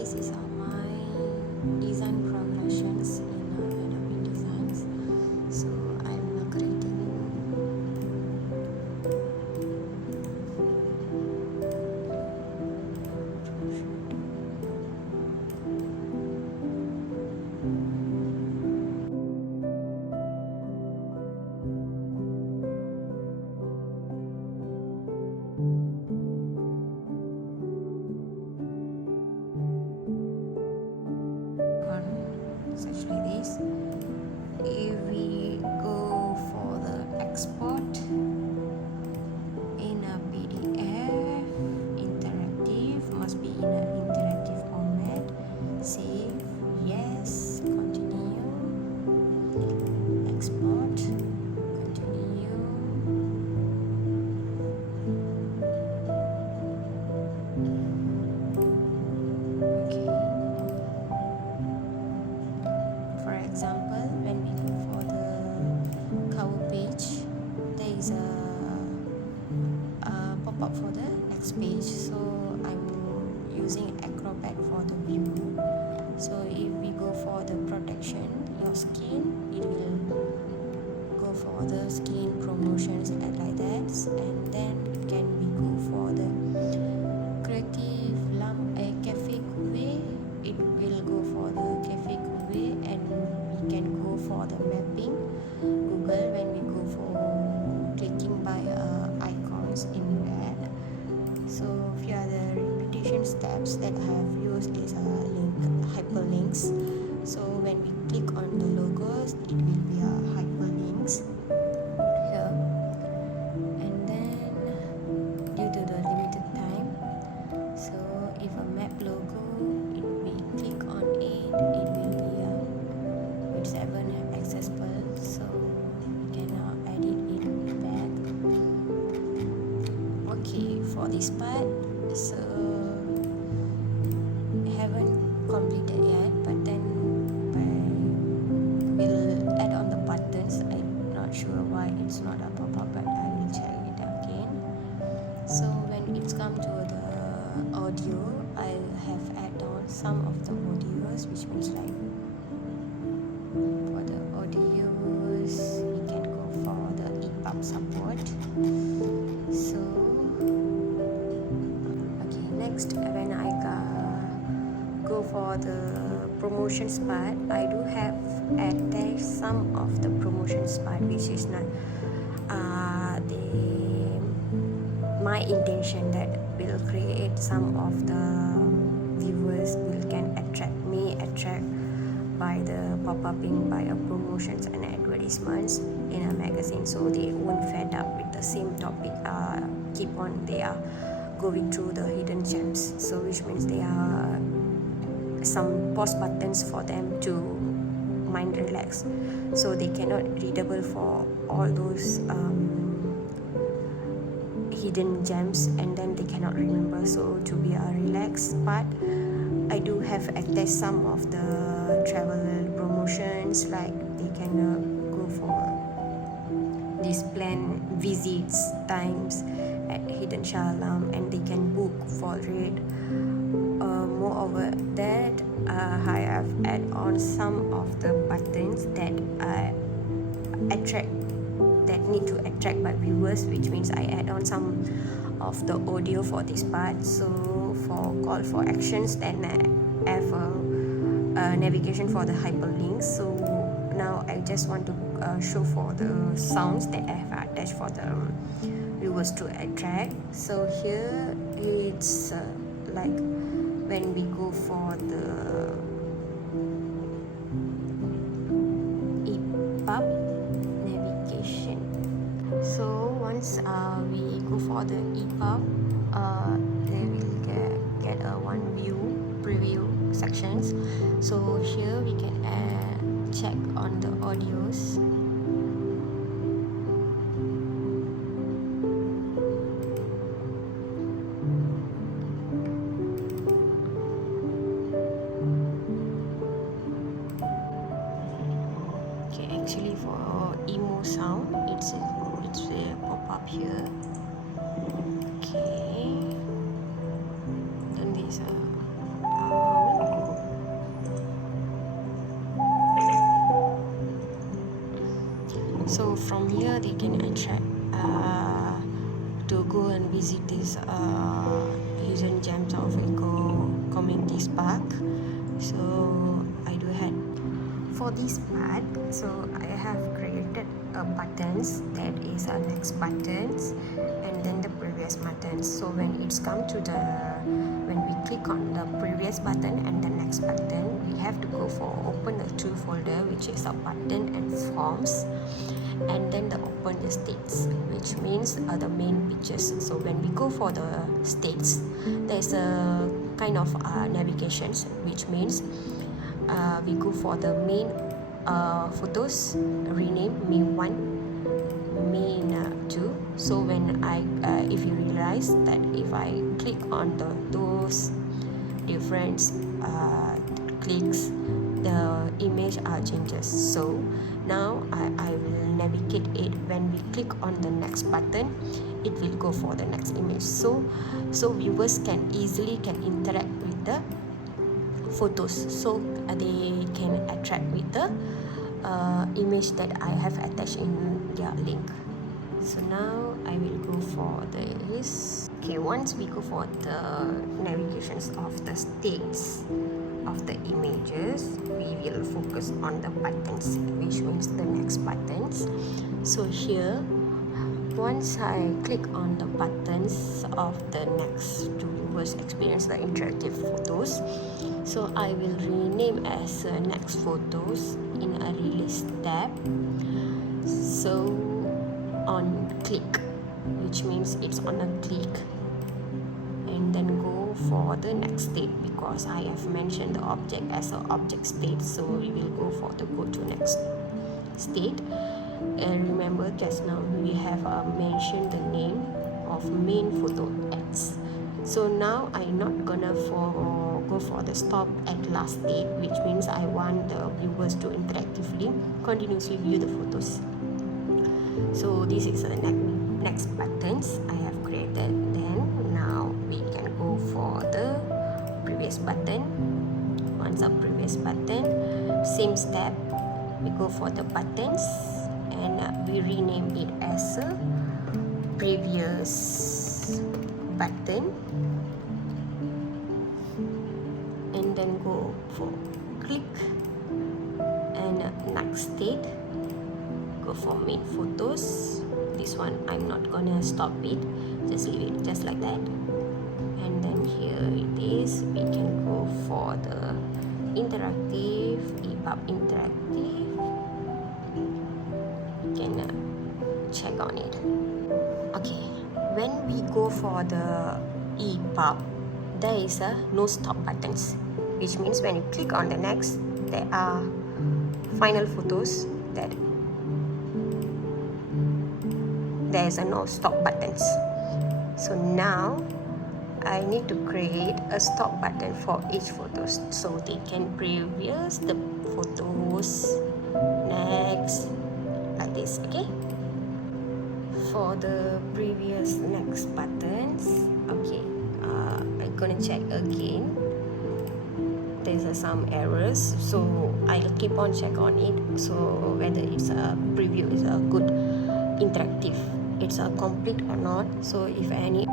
This is all my design progressions in Adobe Designs. So I'm creating such like this. If we go for the export in a PDF, interactive, must be in an interactive format. Save, yes, continue, export, continue. Okay. For example, when we go for the cover page, there is a pop-up for the next page. So I'm using Acrobat for the view. So if we go for the protection, your skin, it will go for the skin promotions and like that. And then it can be go for the creative cafe coupe. It will go for the cafe coupe, and we can go for the mapping Google when we go for clicking by icons in that. So few other repetition steps that I have used is hyperlinks. So when we click on the logos, it will be hyperlinks here. And then due to the limited time, so if a map logo, it we click on it, it will be it's even accessible, so we can edit it back. Okay, for this part, so I haven't completed yet, but then we'll add on the buttons. I'm not sure why it's not a pop-up, but I will check it again. So when it's come to the audio, I have added on some of the audios, which means like for the audios we can go for the EPUB support. So okay, next when I go for the promotions part, I do have attached some of the promotions part, which is not my intention that will create some of the viewers will can attract by the pop-upping by a promotions and advertisements in a magazine, so they won't fed up with the same topic. Keep on they are going through the hidden gems, so which means there are some pause buttons for them to mind relax, so they cannot readable for all those hidden gems, and then they cannot remember. So to be a relaxed part, I do have attached some of the travel promotions, like they can go for these planned visits times at Hidden Shah Alam, and they can book for it. Moreover that I have added on some of the buttons that need to attract by viewers, which means I add on some of the audio for this part. So for call for actions, then I have a navigation for the hyperlinks. So now I just want to show for the sounds that I have attached for the viewers to attract. So here it's like when we go for the EPUB navigation. So once we go for the EPUB, they will get a one view preview sections. So here we can check on the audios. Okay, actually for emo sound, it's a pop up here. Okay, then there's a they can attract to go and visit this hidden gems of Eco Community Park. So I do have for this part. So I have created a buttons that is a next buttons and then the previous buttons. So when it's come to the when we click on the previous button and the next button, we have to go for open the two folder, which is a button and forms, and then the open the states, which means the main pictures. So when we go for the states, there's a kind of navigations, which means we go for the main photos, rename main 1, main 2. So when I if you realize that if I click on those different clicks, the image changes. So now I will navigate it. When we click on the next button, it will go for the next image. So viewers can easily interact with the photos, so they can attract with the image that I have attached in their link. So now I will go for this. Okay, once we go for the navigations of the states of the images, we will focus on the buttons, which means the next buttons. So here, once I click on the buttons of the next to viewers experience the interactive photos, so I will rename as next photos in a release tab. So on click, which means it's on a click, and then go for the next state, because I have mentioned the object as an object state, so we will go for the go to next state. And remember, just now we have mentioned the name of main photo X. So now I'm not gonna go for the stop at last state, which means I want the viewers to interactively continuously view the photos. So this is the next buttons I have created. Then now we can go for the previous button. Once a previous button, same step, we go for the buttons and we rename it as a previous button, and then go for click and next state, go for main photos. This one I'm not gonna stop it, just leave it just like that. And then here it is, we can go for the interactive, EPUB interactive. You can check on it. Okay, when we go for the EPUB, there is a no stop buttons, which means when you click on the next, there are final photos that there is a no stop buttons. So now I need to create a stop button for each photos, so they can preview the photos next, like this. Okay, for the previous next buttons, okay, I'm gonna check again. There's some errors, so I'll keep on check on it, so whether it's a preview is a good interactive, it's a complete or not. So if any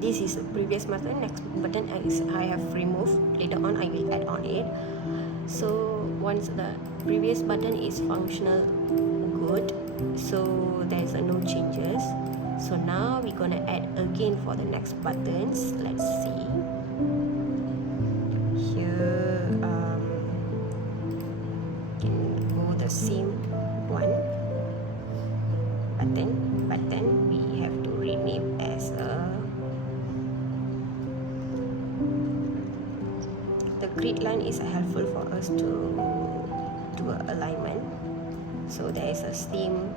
this is the previous button, next button I have removed, later on I will add on it. So once the previous button is functional good, so there is no changes. So now we're gonna add again for the next buttons. Let's see here, can go the same one, button we have to rename as a the grid line is helpful for us to do alignment. So there is a same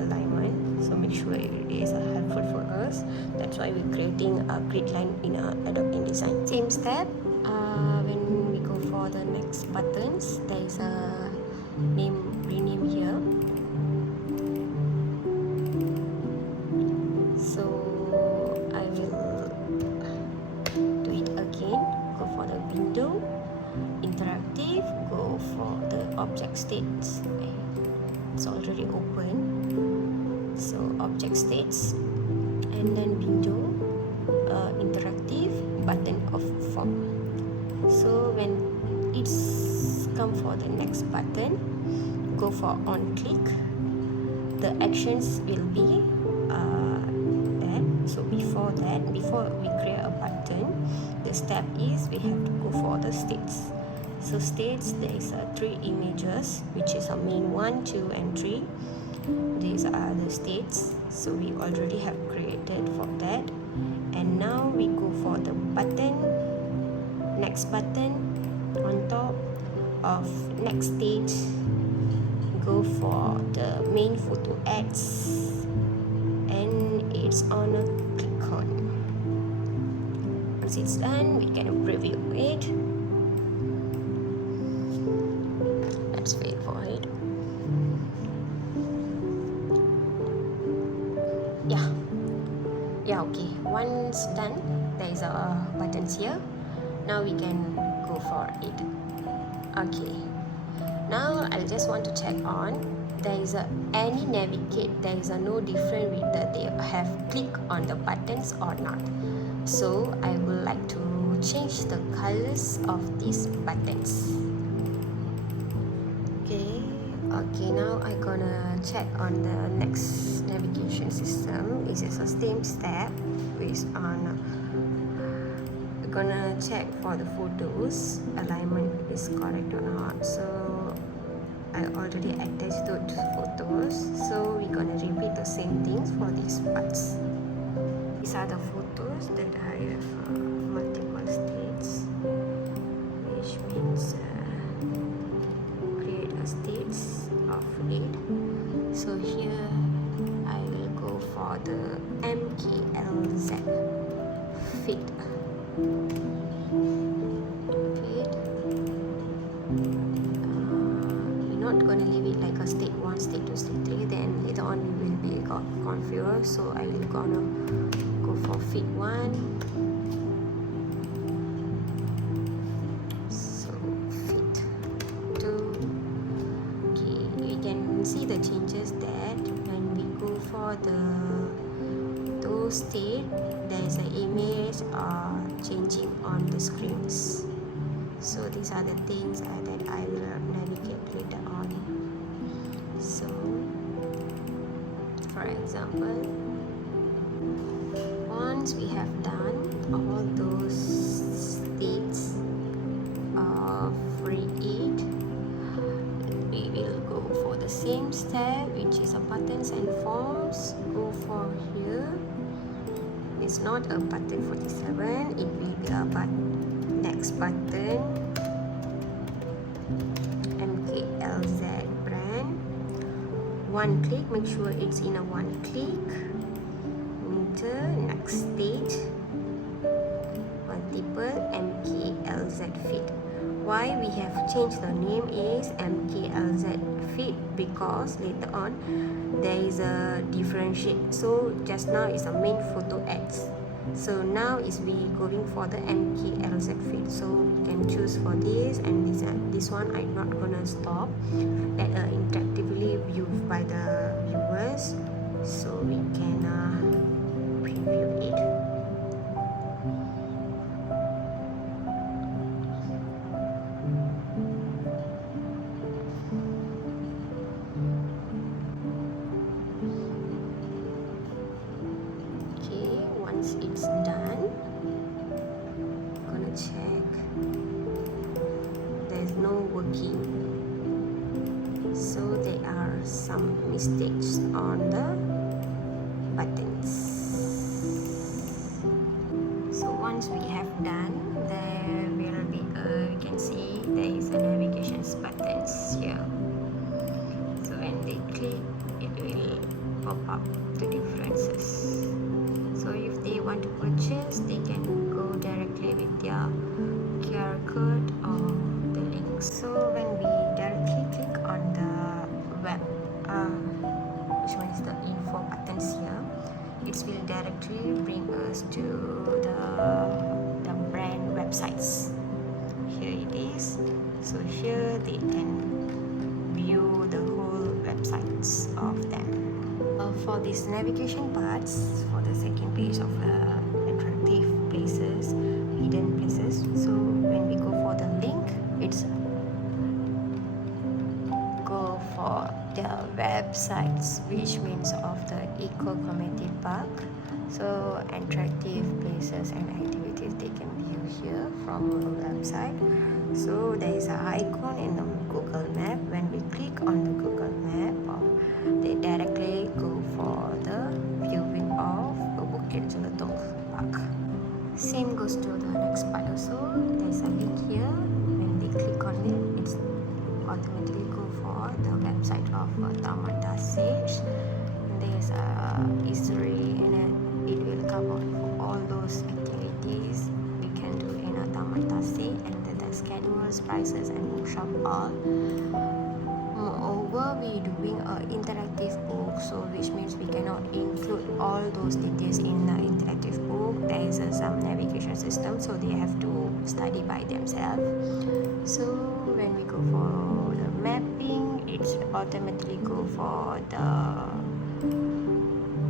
alignment, so make sure it is helpful for us. That's why we're creating a grid line in Adobe InDesign. Same step, when we go for the next buttons, there is a rename here. So I will object states. It's already open. So object states, and then window, interactive, button of form. So when it's come for the next button, go for on click. The actions will be that. So before we create a button, the step is we have to go for the states. So states, there is 3 images, which is a main 1, 2 and 3. These are the states, so we already have created for that. And now we go for the button, next button on top of next stage. Go for the main photo ads, and it's on a click on. Once it's done, we can preview it. Let's wait for it. Yeah, okay. Once done, there is a buttons here. Now we can go for it. Okay. Now I just want to check on there is any navigate. There is no different with that they have click on the buttons or not. So I would like to change the colors of these buttons. Okay, now I'm gonna check on the next navigation system. It is the same step based on we're gonna check for the photos alignment is correct or not. So I already attached those photos, so we're gonna repeat the same things for these parts. These are the photos that I have multiple states, which means create a states of it. So here I will go for the MKLZ fit. We're not gonna leave it like a state 1, state 2, state 3. Then later on we will be got confused. So I will gonna go for fit 1. See the changes that when we go for those state, there is an image changing on the screens. So these are the things that I will navigate later on. So for example, once we have done all those states of read, we will go for the same step, which is a buttons and forms. Go for here. It's not a button 47, it will be a next button, MKLZ brand. 1 click, make sure it's in a 1 click. Enter next stage, multiple MKLZ fit. Why we have changed the name is MKLZ fit, because later on there is a differentiate. So just now is a main photo ads, so now is we going for the MKLZ fit. So we can choose for this, and this one I'm not gonna stop, let interactively viewed by the viewers, so we can preview it. It's done. I'm gonna check. There's no working, so there are some mistakes on the buttons. So once we have done, there will be we can see there is a navigation buttons here. So when they click, it will pop up the differences. So if they want to purchase, they can go directly with their QR code or the links. So when we directly click on the web, which one is the info buttons here, it will directly bring us to the brand websites. Here it is. So here they can for this navigation parts, for the second page of attractive places, hidden places, so when we go for the link, it's go for the websites, which means of the eco-community park. So attractive places and activities they can view here from the website. So there is an icon in the Google Map. When we click on the Google Map, they directly go for the viewing of the Bukit Jelutong Park. Same goes to the next part also. There's a link here. When we click on it, it's automatically go for the website of Taman Tasej. There's a history in it. It will cover all those activities we can do in a Taman Tasej, and the schedules, prices, and workshop all. Moreover, we doing an interactive book, so which means we cannot include all those details in the interactive book. There is some navigation system, so they have to study by themselves. So when we go for the mapping, it's automatically go for the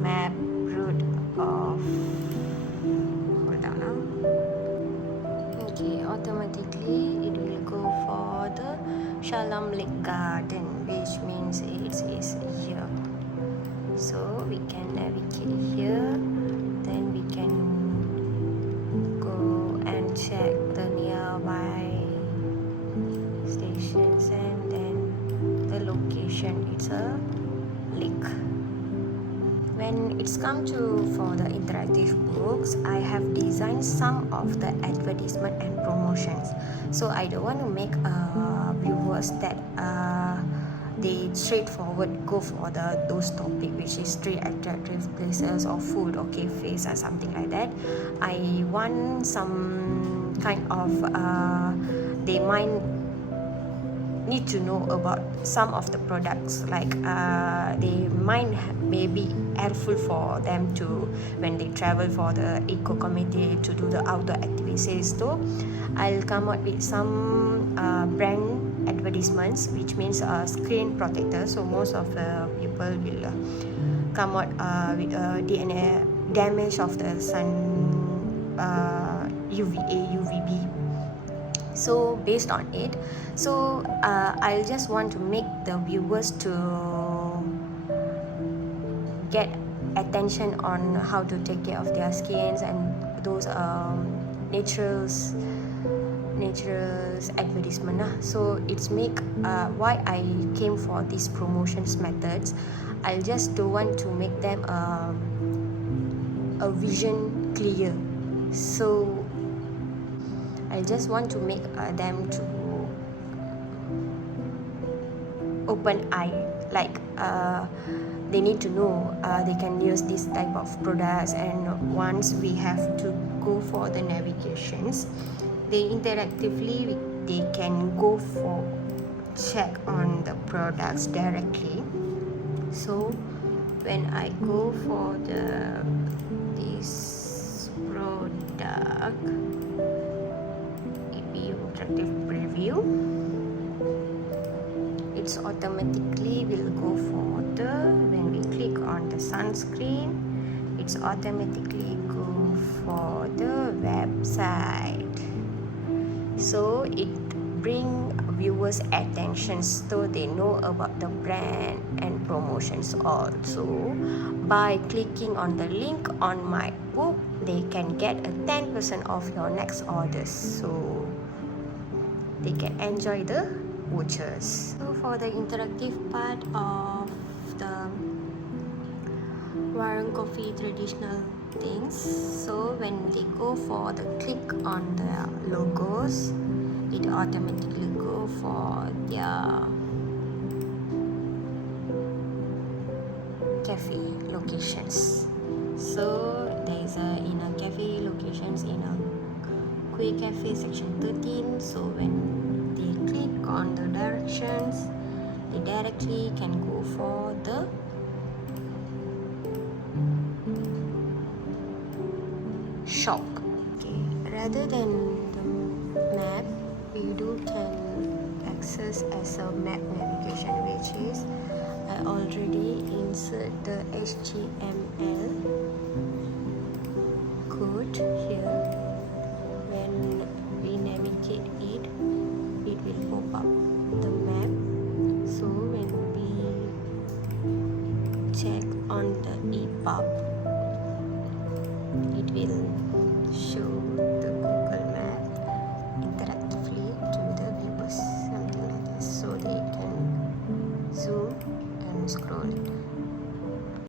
map route of, hold on now. Okay, automatically it will go for the Shalom Lake Garden, which means it is here. So we can navigate here, then we can go and check the nearby stations, and then the location, it's a lake. When it's come to for the interactive books, I have designed some of the advertisement and promotions. So I don't want to make viewers that they straightforward go for those topic, which is street attractive places or food or cafes or something like that. I want some kind of they might need to know about some of the products, like they might maybe helpful for them to when they travel for the eco community to do the outdoor activities. So I'll come out with some brand advertisements, which means screen protector. So most of the people will come out with DNA damage of the sun, UVA, UVB. So based on it, so I just want to make the viewers to get attention on how to take care of their skins and those naturals advertisement. So it's make why I came for these promotions methods. I just don't want to make them a vision clear. So I just want to make them to open eye, like they need to know they can use this type of products. And once we have to go for the navigations, they interactively they can go for check on the products directly. So when I go for this product interactive preview, it's automatically will go for the, when we click on the sunscreen, it's automatically go for the website. So it bring viewers attention, so they know about the brand and promotions also. By clicking on the link on my book, they can get a 10% off your next orders, so they can enjoy the vouchers. So for the interactive part of the Warung Coffee traditional things, so when they go for the click on the logos, it automatically go for their cafe locations. So there is in a cafe locations in a Kue Cafe section 13. So when they click on the directions, they directly can go for the shop. Okay, rather than the map, we do can access as a map navigation, which is I already insert the HTML code here. When we navigate it, it will pop up the map. So when we check on the EPUB, it will show the